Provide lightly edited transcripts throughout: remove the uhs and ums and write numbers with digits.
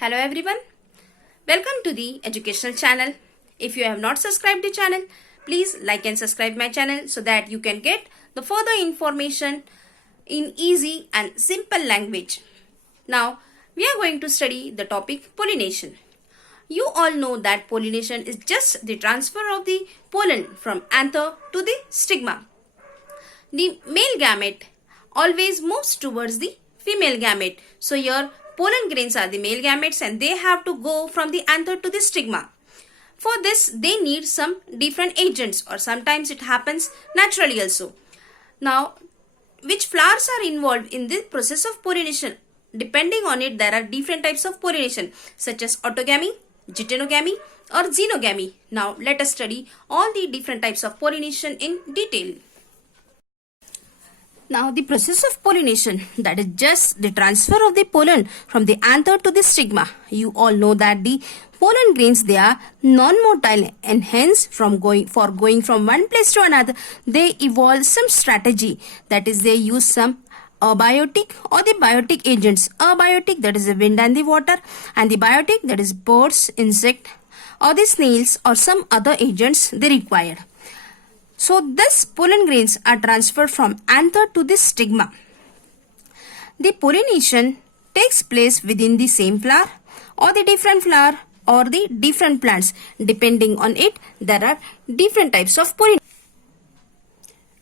Hello everyone, welcome to the educational channel. If you have not subscribed the channel, please like and subscribe my channel so that you can get the further information in easy and simple language. Now we are going to study the topic pollination. You all know that pollination is just the transfer of the pollen from anther to the stigma. The male gamete always moves towards the female gamete. So here pollen grains are the male gametes and they have to go from the anther to the stigma. For this they need some different agents, or sometimes it happens naturally also. Now which flowers are involved in this process of pollination? Depending on it, there are different types of pollination such as autogamy, geitonogamy or xenogamy. Now let us study all the different types of pollination in detail. Now the process of pollination, that is just the transfer of the pollen from the anther to the stigma. You all know that the pollen grains, they are non-motile and hence going from one place to another, they evolve some strategy. That is, they use some abiotic or the biotic agents. Abiotic, that is the wind and the water, and the biotic, that is birds, insect or the snails or some other agents they required. So these pollen grains are transferred from anther to the stigma. The pollination takes place within the same flower or the different flower or the different plants. Depending on it, there are different types of pollination.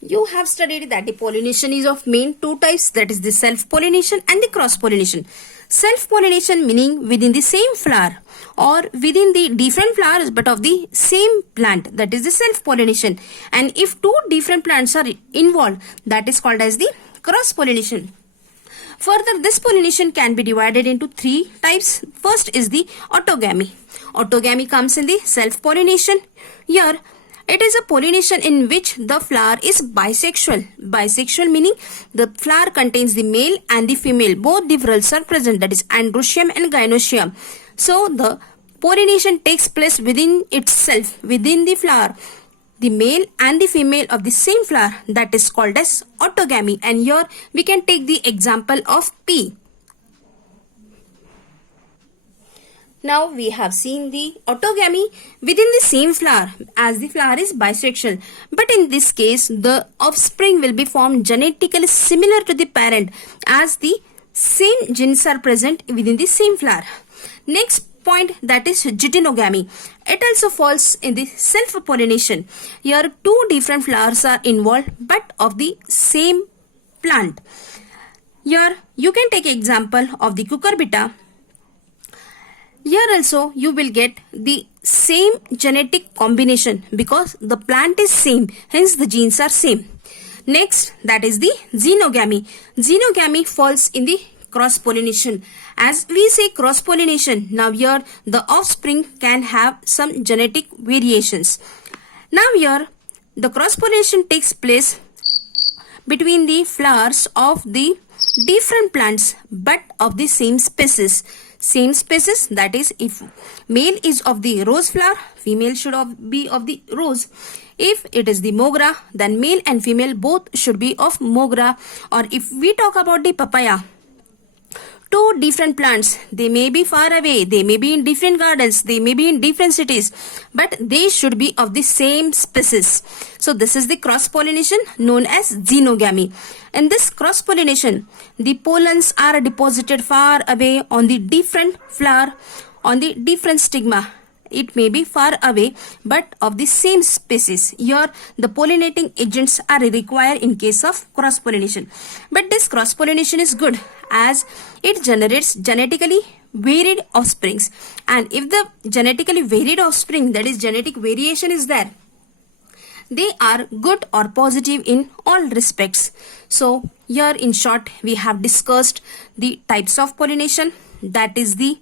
You have studied that the pollination is of main two types, that is the self-pollination and the cross-pollination. Self-pollination meaning within the same flower or within the different flowers but of the same plant, that is the self-pollination. And if two different plants are involved, that is called as the cross-pollination. Further, this pollination can be divided into three types. First is the autogamy. Autogamy comes in the self-pollination. Here, it is a pollination in which the flower is bisexual. Bisexual meaning the flower contains the male and the female. Both the whorls are present, that is androecium and gynoecium. So the pollination takes place within itself, within the flower. The male and the female of the same flower, that is called as autogamy. And here we can take the example of pea. Now we have seen the autogamy within the same flower, as the flower is bisexual. But in this case, the offspring will be formed genetically similar to the parent, as the same genes are present within the same flower. Next point, that is geitonogamy. It also falls in the self-pollination. Here two different flowers are involved but of the same plant. Here you can take example of the cucurbita. Here also you will get the same genetic combination because the plant is same, hence the genes are same. Next, that is the xenogamy. Xenogamy falls in the cross-pollination. As we say cross-pollination, now here the offspring can have some genetic variations. Now here the cross-pollination takes place between the flowers of the different plants but of the same species. Same species, that is, if male is of the rose flower, female should be of the rose. If it is the mogra, then male and female both should be of mogra. Or if we talk about the papaya, two different plants, they may be far away, they may be in different gardens, they may be in different cities, but they should be of the same species. So this is the cross-pollination known as xenogamy. In this cross-pollination, the pollens are deposited far away on the different flower, on the different stigma. It may be far away but of the same species. Here the pollinating agents are required in case of cross-pollination. But this cross-pollination is good as it generates genetically varied offsprings. And if the genetically varied offspring, that is genetic variation is there, they are good or positive in all respects. So here in short we have discussed the types of pollination, that is the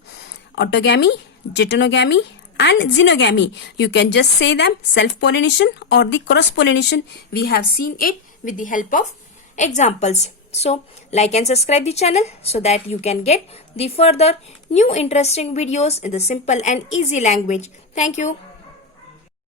autogamy, geitonogamy and xenogamy. You can just say them self-pollination or the cross-pollination. We have seen it with the help of examples. So like and subscribe the channel so that you can get the further new interesting videos in the simple and easy language. Thank you.